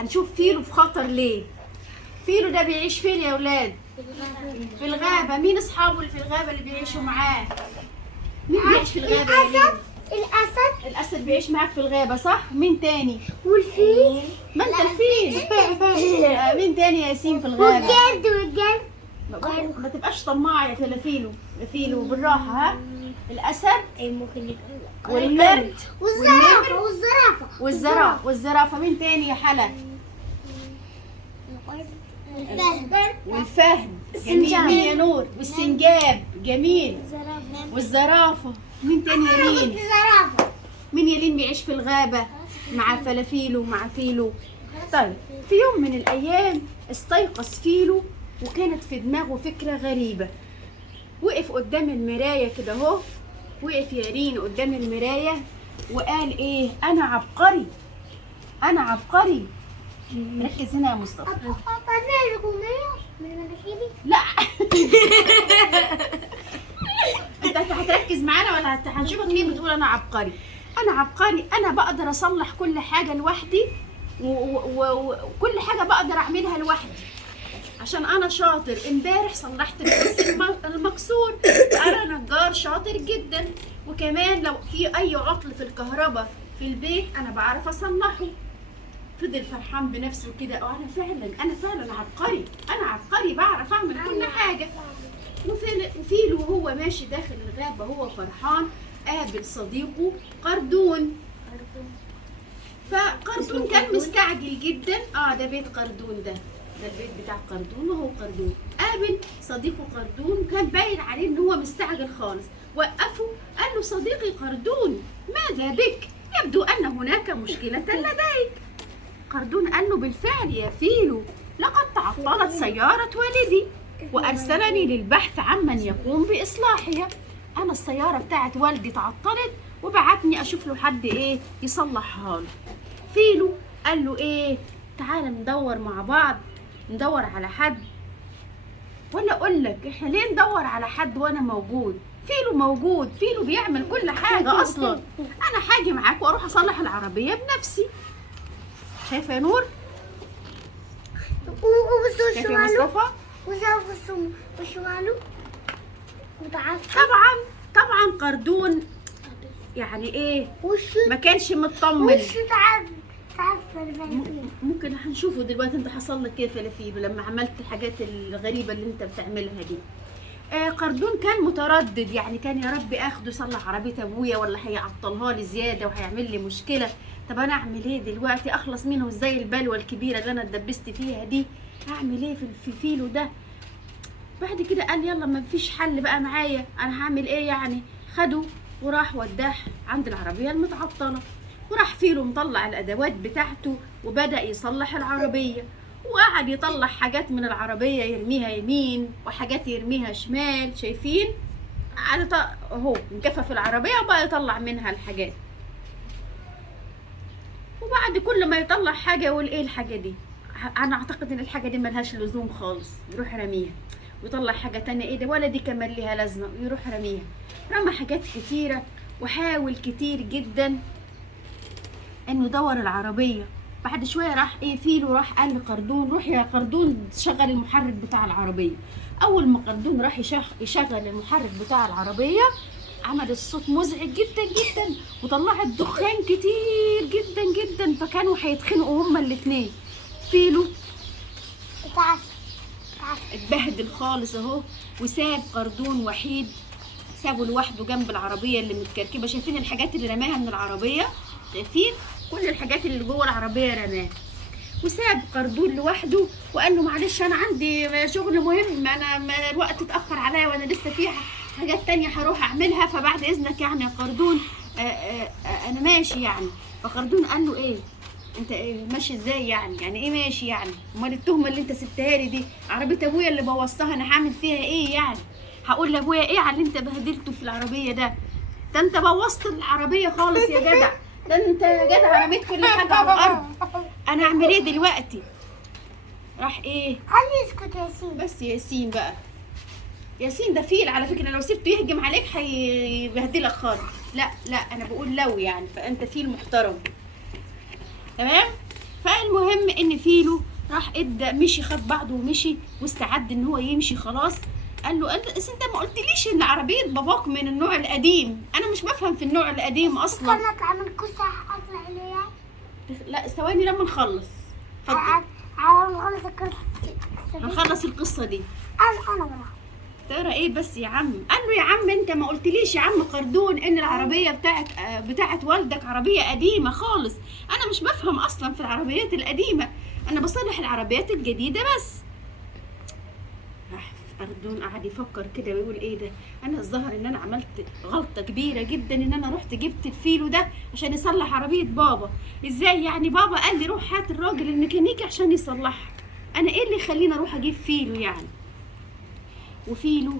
هنشوف فيلو في خطر ليه. فيلو ده بيعيش فين يا ولاد؟ في الغابة. مين اصحابه اللي في الغابة اللي بيعيشوا معاه؟ مين بيعيش في الغابة يا ليلى؟ الأسد. الأسد بيعيش معاك في الغابة صح؟ مين تاني؟ والفيل. ما انت الفيل. مين تاني يا ياسين في الغابة؟ والجرد. ما تبقاش طماع يا فيلو. فيلو بالراحة ها. الأسد ممكن والقرد والزرافة. والزرافة مين تاني يا حلا؟ والفهد جميل. مين يا نور؟ والسنجاب جميل. والزرافة مين تاني يا لين؟ مين يا لين بيعيش في الغابة مع فلافيلو مع فيلو؟ طيب في يوم من الأيام استيقظ فيلو وكانت في دماغه فكرة غريبة. وقف قدام المراية كده اهو. وقف يا رين قدام المراية وقال ايه؟ أنا عبقري. أنا عبقري. ركز هنا يا مصطفى. لا. انت هتركز معانا ولا هنشوفك ليه بتقول انا عبقري؟ انا عبقري، انا بقدر اصلح كل حاجه لوحدي وكل حاجه بقدر اعملها لوحدي عشان انا شاطر. امبارح صلحت الكرسي المكسور. انا نجار شاطر جدا. وكمان لو في اي عطل في الكهرباء في البيت انا بعرف اصلحه. فضل فرحان بنفسه كده. انا فعلا عبقري. انا عبقري بعرف اعمل كل حاجه. وفيلو وهو ماشي داخل الغابه هو فرحان قابل صديقه قردون. فقردون كان مستعجل جدا. ده بيت قردون. ده البيت بتاع قردون وهو قردون. قابل صديقه قردون كان باين عليه ان هو مستعجل خالص. وقفه قال له صديقي قردون ماذا بك؟ يبدو ان هناك مشكله لديك. قردون قال له بالفعل يا فيلو لقد تعطلت سيارة والدي وأرسلني للبحث عمن يقوم بإصلاحها. أنا السيارة بتاعت والدي تعطلت وبعتني أشوف له حد يصلحها له. فيلو قال له تعال ندور مع بعض. ندور على حد ولا أقول لك إحنا ليه ندور على حد وأنا موجود؟ فيلو موجود. فيلو بيعمل كل حاجة أصلا. أنا هاجي معاك وأروح أصلح العربية بنفسي. شايفه يا نور؟ شايفه يا مصطفى؟ طبعا قردون يعني ما كانش مطمن. ممكن هنشوفه دلوقتي. انت حصل لك كيف فلافيل لما عملت الحاجات الغريبه اللي انت بتعملها دي. قردون كان متردد يعني كان يا رب اخده يصلح عربيه ابويا ولا هيعطلها لي زياده وهيعمل لي مشكله. طب انا اعمل ايه دلوقتي؟ اخلص منه ازاي البلوه الكبيره اللي انا اتدبست فيها دي؟ اعمل ايه في فيلو ده؟ بعد كده قال يلا ما فيش حل بقى معايا. انا هعمل ايه يعني؟ خده وراح وداه عند العربيه المتعطله. وراح فيلو مطلع الادوات بتاعته وبدا يصلح العربيه. وقعد يطلع حاجات من العربيه يرميها يمين وحاجات يرميها شمال. شايفين؟ قعد اهو انكفى العربيه وبقى يطلع منها الحاجات. وبعد كل ما يطلع حاجه يقول ايه الحاجه دي؟ انا اعتقد ان الحاجه دي ملهاش لزوم خالص. يروح رميها. ويطلع حاجه تانية ده ولا دي كمان ليها لازمه ويروح رميها. رمى حاجات كتيره وحاول كتير جدا انه يدور العربيه. بعد شويه راح فيلو راح قال لقردون روح يا قردون شغل المحرك بتاع العربيه. اول ما قردون راح يشغل المحرك بتاع العربيه عمل الصوت مزعج جدا جدا وطلعت دخان كتير جدا جدا. فكانوا هيتخنقوا هما الاتنين. فيلو اتبهدل خالص اهو وساب قردون وحيد. سابه لوحده جنب العربيه اللي متكركبه. شايفين الحاجات اللي رماها من العربيه؟ شايفين كل الحاجات اللي جوه العربيه رماها. وساب قردون لوحده وقال له معلش انا عندي شغل مهم. انا الوقت اتاخر عليا وانا لسه في حاجات تانية هروح اعملها. فبعد اذنك يعني يا قردون انا ماشي يعني. فقردون قال له انت ماشي ازاي يعني ايه ماشي يعني؟ امال التهمه اللي انت سبتها لي دي عربيه ابويا اللي بوظتها انا هعمل فيها ايه يعني؟ هقول لابويا ايه على اللي انت بهدلته في العربيه ده؟ ده انت بوظت العربيه خالص يا جدع. ده انت يا جدع رميت كل حاجه على الارض. انا اعمل ايه دلوقتي؟ راح خلي يسكت ياسين. بس ياسين بقى. ياسين ده فيل على فكره. لو سبته يهجم عليك هيبهدلك خالص. لا انا بقول لو يعني فانت فيل محترم. تمام؟ فالمهم ان فيلو راح ادى مشي، خد بعضه ومشي واستعد ان هو يمشي خلاص. قال له انت ما قلتليش ان عربيه باباك من النوع القديم، انا مش بفهم في النوع القديم اصلا. استنى اطلع من القصة اطلع اليها. لا ثواني لما نخلص. اتفضل على نخلص القصة. هنخلص القصه دي. انا بقى. تقرا ايه بس يا عم؟ قال له يا عم انت ما قلتليش يا عم قردون ان العربيه بتاعت والدك عربيه قديمه خالص، انا مش بفهم اصلا في العربيات القديمه، انا بصلح العربيات الجديده بس. قردون قعد يفكر كده ويقول ايه ده، انا الظاهر ان انا عملت غلطه كبيره جدا ان انا رحت جبت الفيلو ده عشان يصلح عربيه بابا. ازاي يعني؟ بابا قال لي روح هات الراجل الميكانيكي عشان يصلحها، انا ايه اللي يخليني اروح اجيب فيلو يعني؟ وفيلو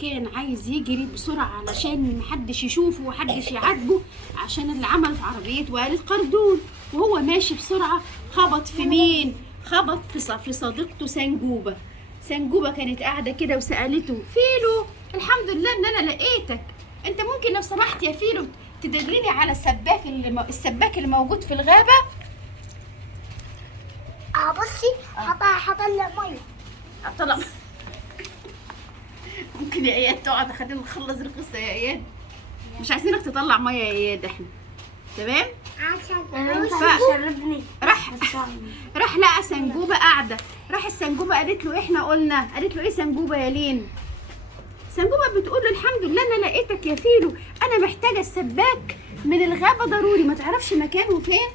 كان عايز يجري بسرعة علشان محدش يشوفه ومحدش يعاتبه عشان اللي عمل في عربية والد قردون. وهو ماشي بسرعة خبط في مين؟ خبط في صديقته سنجوبة. سنجوبة كانت قاعدة كده وسألته فيلو الحمد لله ان انا لقيتك، انت ممكن لو سمحت يا فيلو تدلني على السباك اللي موجود في الغابة؟ بصي هطلع ميه. طلع ممكن يا اياد تقعد، خلينا نخلص القصه يا اياد، مش عايزينك تطلع ميه يا اياد احنا. تمام؟ عشان شربني. راح لقى سنجوبه قاعده، راح السنجوبه قالت له احنا قلنا، قالت له ايه سنجوبه يا لين؟ سنجوبه بتقول له الحمد لله انا لقيتك يا فيلو، انا محتاجه السباك من الغابه ضروري، ما تعرفش مكانه فين؟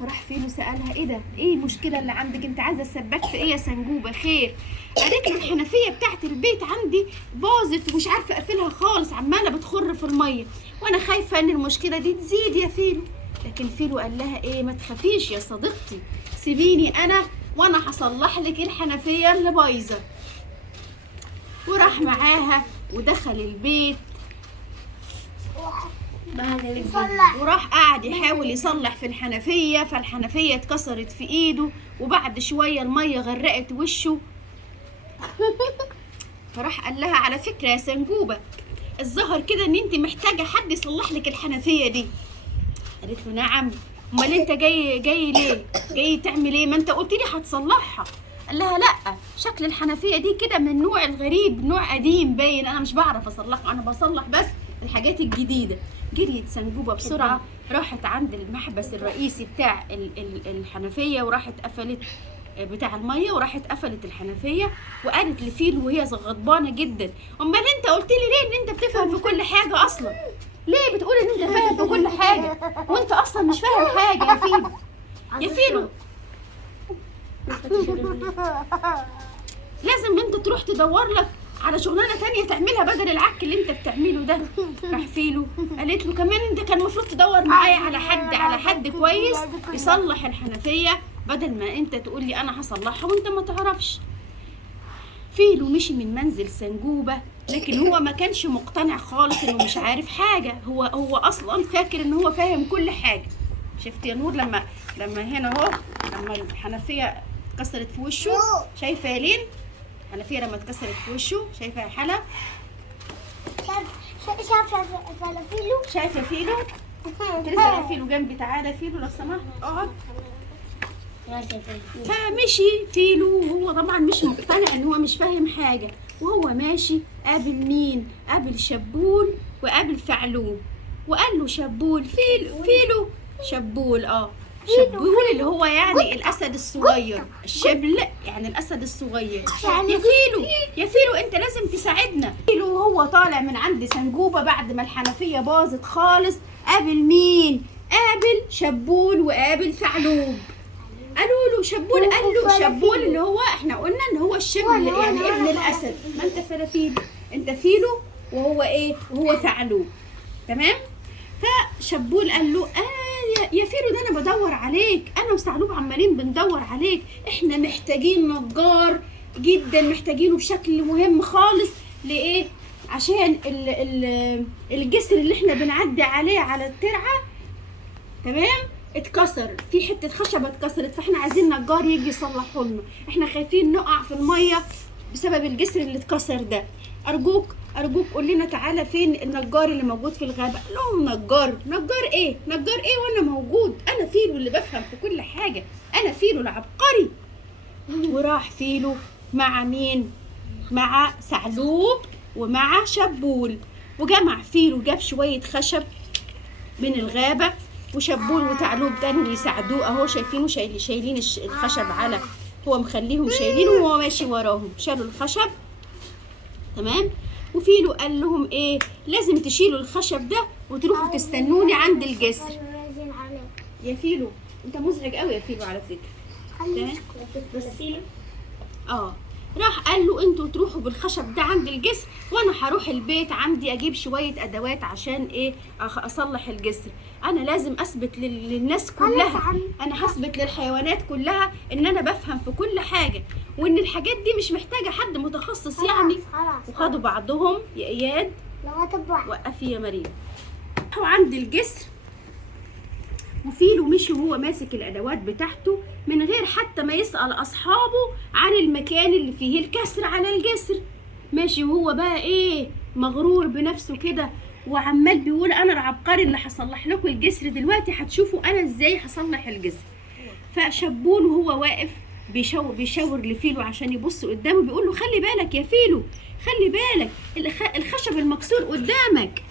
راح فيلو سألها ايه ده؟ ايه المشكلة اللي عندك؟ انت عايزة السباك في ايه يا سنجوبة؟ خير. قالت له الحنفية بتاعت البيت عندي باظت ومش عارفة اقفلها خالص، عمالة بتخر في المية وانا خايفة ان المشكلة دي تزيد يا فيلو. لكن فيلو قال لها ايه؟ ما تخافيش يا صديقتي، سيبيني وانا هصلح لك الحنفية اللي بايظة. وراح معاها ودخل البيت وراح قاعد يحاول يصلح في الحنفية، فالحنفية اتكسرت في ايده وبعد شوية المية غرقت وشه. فراح قال لها على فكرة يا سنجوبة الظهر كده ان انت محتاجة حد يصلح لك الحنفية دي. قالت له نعم، امال انت جاي ليه؟ جاي تعمل ايه؟ ما انت قلت لي هتصلحها. قال لها لا، شكل الحنفية دي كده من النوع الغريب، نوع قديم باين، انا مش بعرف اصلحه، انا بصلح بس الحاجات الجديدة. جريت سنجوبة بسرعة راحت عند المحبس الرئيسي بتاع الحنفية وراحت قفلت بتاع المية، وراحت قفلت الحنفية وقالت لفيلو وهي غضبانة جدا امال انت قلت لي ليه ان انت بتفهم في كل حاجة اصلا؟ ليه بتقول ان انت فاهم في كل حاجة وانت اصلا مش فاهم حاجة يا فيلو؟ يا فيلو لازم انت تروح تدور لك على شغلانه تانية تعملها بدل العك اللي انت بتعمله ده. راح فيلو قالت له كمان انت كان المفروض تدور معايا على حد كويس يصلح الحنفيه بدل ما انت تقول لي انا هصلحها وانت ما تعرفش. فيلو مشي من منزل سنجوبه لكن هو ما كانش مقتنع خالص انه مش عارف حاجه، هو اصلا فاكر ان هو فاهم كل حاجه. شفت يا نور لما هنا اهو لما الحنفيه اتكسرت في وشه، شايفه يا لين؟ الحنفيه لما اتكسرت في وشه، شايفه يا حلا؟ شايفه فيلو؟ تنزل يا فيلو جنبي، تعالى فيلو لو سمحت اقعد. فمشي فيلو وهو طبعا مش مقتنع ان هو مش فاهم حاجه، وهو ماشي قابل مين؟ قابل شبول وقابل فعلوم، وقال له شبول فيلو شبول شبول اللي هو يعني الاسد الصغير، الشبل يعني الاسد الصغير. يا فيلو انت لازم تساعدنا. فيلو وهو طالع من عند سنجوبه بعد ما الحنفيه باظت خالص قابل مين؟ قابل شبول وقابل ثعلوب. قالوا له شبول، قال له شبول اللي هو احنا قلنا ان هو الشبل يعني ابن الاسد، ما انت فلافيل، انت فيلو وهو ايه؟ وهو ثعلوب. تمام؟ فشبول قال له يا فيلو ده انا بدور عليك، انا وثعلوب عمالين بندور عليك، احنا محتاجين نجار جدا، محتاجينه بشكل مهم خالص. لايه؟ عشان الجسر اللي احنا بنعدي عليه على الترعه تمام اتكسر، في حته خشبه اتكسرت، فاحنا عايزين نجار يجي يصلحه لنا، احنا خايفين نقع في الميه بسبب الجسر اللي اتكسر ده. ارجوك قول لنا تعالى فين النجار اللي موجود في الغابه. قال لهم نجار ايه وانا موجود؟ انا فيلو اللي بفهم في كل حاجه، انا فيلو العبقري. وراح فيلو مع مين؟ مع ثعلوب ومع شبول، وجمع فيلو جاب شوية خشب من الغابة، وشبول وثعلوب كانوا يساعدوه اهو، شايفينه شايلين الخشب، على هو مخليهم شايلينه وهو ماشي وراهم، شالوا الخشب تمام. وفيلو قال لهم ايه؟ لازم تشيلوا الخشب ده وتروحوا تستنوني عند الجسر. يا فيلو انت مزعج قوي يا فيلو على فكرة. تمام. راح قال له انتوا تروحوا بالخشب ده عند الجسر، وانا هروح البيت عندي اجيب شويه ادوات عشان ايه؟ اصلح الجسر. انا لازم اثبت للناس كلها، انا هثبت للحيوانات كلها ان انا بفهم في كل حاجه، وان الحاجات دي مش محتاجه حد متخصص يعني. وخدوا بعضهم يا اياد، وقفي يا مريم، راحوا عند الجسر، وفيلو مشي وهو ماسك الادوات بتاعته من غير حتى ما يسأل اصحابه عن المكان اللي فيه الكسر على الجسر. ماشي وهو بقى ايه؟ مغرور بنفسه كده، وعمال بيقول انا العبقري اللي هصلح لكم الجسر، دلوقتي هتشوفوا انا ازاي هصلح الجسر. فشبول وهو واقف بيشاور لفيلو عشان يبص قدامه، بيقول له خلي بالك يا فيلو، خلي بالك الخشب المكسور قدامك.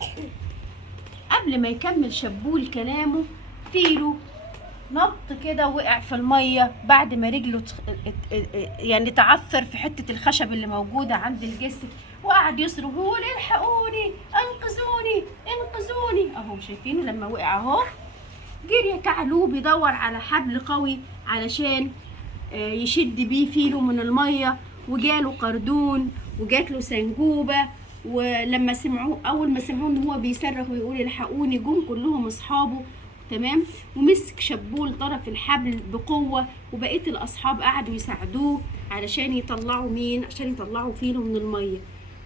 قبل ما يكمل شبول كلامه، فيلو نط كده وقع في الميه بعد ما رجله يعني تعثر في حته الخشب اللي موجوده عند الجسر، وقعد يصرخ ويقول الحقوني، انقذوني انقذوني. اهو شايفينه لما وقع اهو، جري ثعلوب يدور على حبل قوي علشان يشد بيه فيلو من الميه، وجاله قردون وجات له سنجوبه. ولما سمعوه، اول ما سمعوه ان هو بيصرخ ويقول الحقوني، جم كلهم اصحابه تمام. ومسك شبول طرف الحبل بقوه، وبقيه الاصحاب قعدوا يساعدوه علشان يطلعوا مين؟ عشان يطلعوا فيلو من الميه.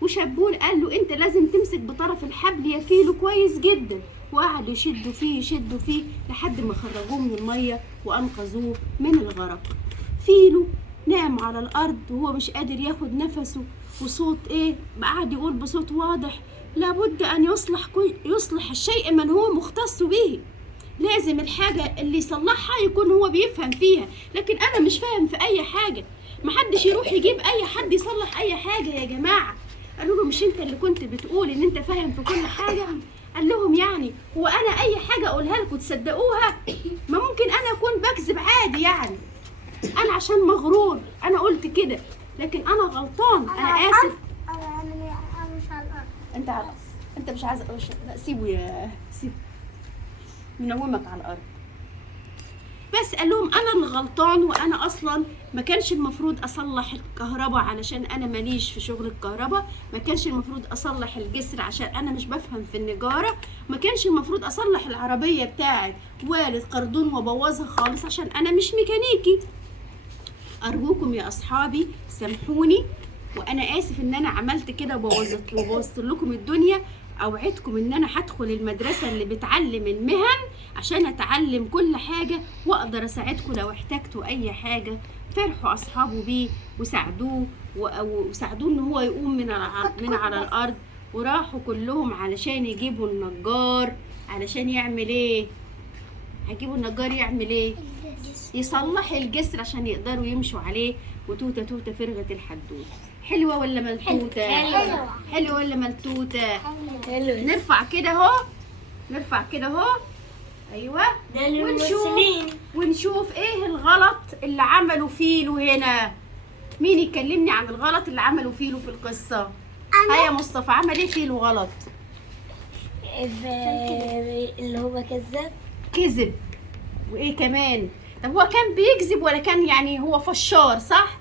وشبول قال له انت لازم تمسك بطرف الحبل يا فيلو كويس جدا، وقعدوا يشدوا فيه لحد ما خرجوه من الميه وانقذوه من الغرق. فيلو نام على الارض وهو مش قادر ياخد نفسه، وصوت ايه؟ قعد يقول بصوت واضح لابد ان يصلح الشيء من هو مختص به. لازم الحاجة اللي يصلحها يكون هو بيفهم فيها، لكن انا مش فاهم في اي حاجة. محدش يروح يجيب اي حد يصلح اي حاجة يا جماعة. قالوا له مش انت اللي كنت بتقول ان انت فاهم في كل حاجة؟ قال لهم يعني هو انا اي حاجة اقولها لكم تصدقوها؟ ما ممكن انا اكون بكذب عادي يعني، انا عشان مغرور انا قلت كده، لكن انا غلطان، انا اسف. انت مش عايز لا سيبه يا سيبه، منومك على الارض. بس قال لهم انا اللي غلطان، وانا اصلا ما كانش المفروض اصلح الكهرباء علشان انا ماليش في شغل الكهرباء، ما كانش المفروض اصلح الجسر عشان انا مش بفهم في النجاره، ما كانش المفروض اصلح العربيه بتاعت والد قردون وابوظها خالص عشان انا مش ميكانيكي. ارجوكم يا اصحابي سامحوني، وانا اسف ان انا عملت كده وبوظت لكم الدنيا. اوعدكم ان انا هدخل المدرسه اللي بتعلم المهن عشان اتعلم كل حاجه واقدر اساعدكم لو احتجتوا اي حاجه. فرحوا اصحابه بيه وساعدوه وساعدوه ان هو يقوم من على الارض، وراحوا كلهم علشان يجيبوا النجار. علشان يعمل ايه؟ هيجيبوا النجار يعمل ايه؟ يصلح الجسر عشان يقدروا يمشوا عليه. وتوته توته فرغت الحدوته. حلوه ولا ملتوته؟ حلوه ولا ملتوته؟ حلوه. نرفع كده اهو، نرفع كده اهو، ايوه، ونشوف ايه الغلط اللي عمله فيلو هنا. مين يكلمني عن الغلط اللي عمله فيلو في القصه؟ هيا مصطفى، عمل ايه فيلو غلط؟ اللي هو كذب. وايه كمان؟ طب هو كان بيكذب ولا كان يعني هو فشار؟ صح؟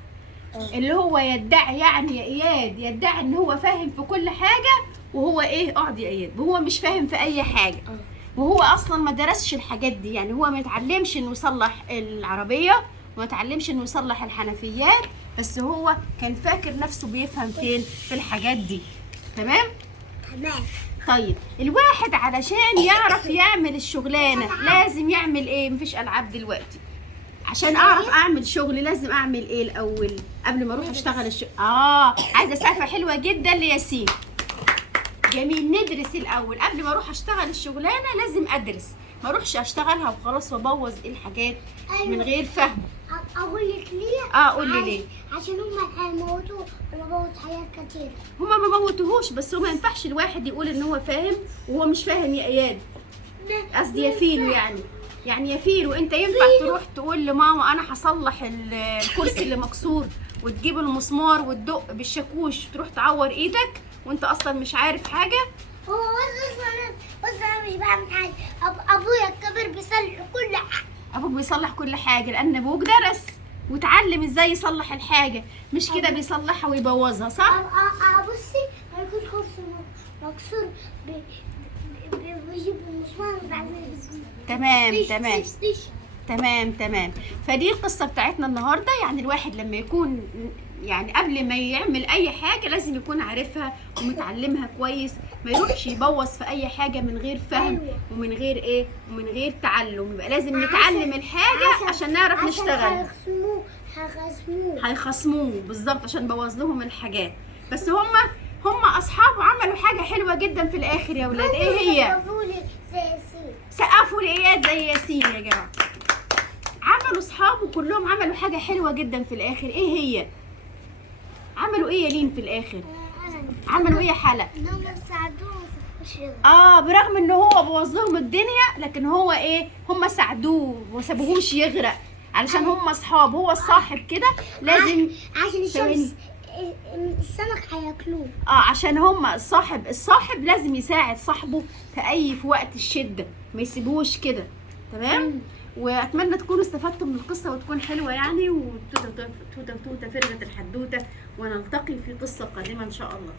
اللي هو يدعي يعني يا اياد، يدعي ان هو فاهم في كل حاجه، وهو ايه؟ اقعد يا اياد، وهو مش فاهم في اي حاجه، وهو اصلا ما درسش الحاجات دي. يعني هو ما اتعلمش انه يصلح العربيه، وما اتعلمش انه يصلح الحنفيات، بس هو كان فاكر نفسه بيفهم فين؟ في الحاجات دي. تمام. طيب الواحد علشان يعرف يعمل الشغلانه لازم يعمل ايه؟ مفيش العاب دلوقتي. عشان اعرف اعمل شغل لازم اعمل ايه الاول قبل ما اروح اشتغل الشغل؟ عايزه سقفه حلوه جدا لياسين. جميل، ندرس الاول قبل ما اروح اشتغل الشغلانه، لازم ادرس. ما اروحش اشتغلها وخلاص وابوظ الحاجات من غير فهم. اقول لك ليه؟ قول لي ليه. عشان هم هيموتوا ونبوظ حاجات كتير. هما ما موتوهوش، بس هو ما ينفعش الواحد يقول ان هو فاهم وهو مش فاهم يا اياد. قصدي يا فيلو، يعني يا فيلو انت ينفع تروح تقول لماما انا هصلح الكرسي اللي مكسور وتجيب المسمار وتدق بالشاكوش تروح تعور ايدك وانت اصلا مش عارف حاجه؟ هو بص انا مش بعمل حاجه. ابويا الكبير بيصلح كل حاجه. ابوك بيصلح كل حاجه لان ابوك درس وتعلم ازاي يصلح الحاجه، مش كده بيصلحها ويبوظها، صح؟ بصي هيكون كرسي مكسور بيجيب المسمار وبعدين تمام. فدي القصه بتاعتنا النهارده. يعني الواحد لما يكون يعني قبل ما يعمل اي حاجه لازم يكون عارفها ومتعلمها كويس، ما يروحش يبوظ في اي حاجه من غير فهم ومن غير ومن غير تعلم. يبقى لازم نتعلم الحاجه عشان نعرف نشتغل. هيخصموه بالظبط عشان بوظ لهم الحاجات. بس هم اصحابه عملوا حاجه حلوه جدا في الاخر يا ولاد. ايه هي؟ سقفوا لإياد زي ياسين يا جماعه. عملوا اصحابه كلهم عملوا حاجه حلوه جدا في الاخر. ايه هي؟ عملوا ايه يا لين في الاخر؟ عملوا ايه يا حلا؟ انهم ساعدوه. برغم ان هو بوظ لهم الدنيا لكن هو هم ساعدوه وما سابوهوش يغرق علشان هم اصحاب. هو الصاحب كده لازم عشان الشمس السمك هياكلوه. عشان هم الصاحب لازم يساعد صاحبه في وقت الشده، ما يسيبوش كده. تمام. واتمنى تكونوا استفدتوا من القصه وتكون حلوه يعني، وتوته فرغت الحدوته، ونلتقي في قصه قادمه ان شاء الله.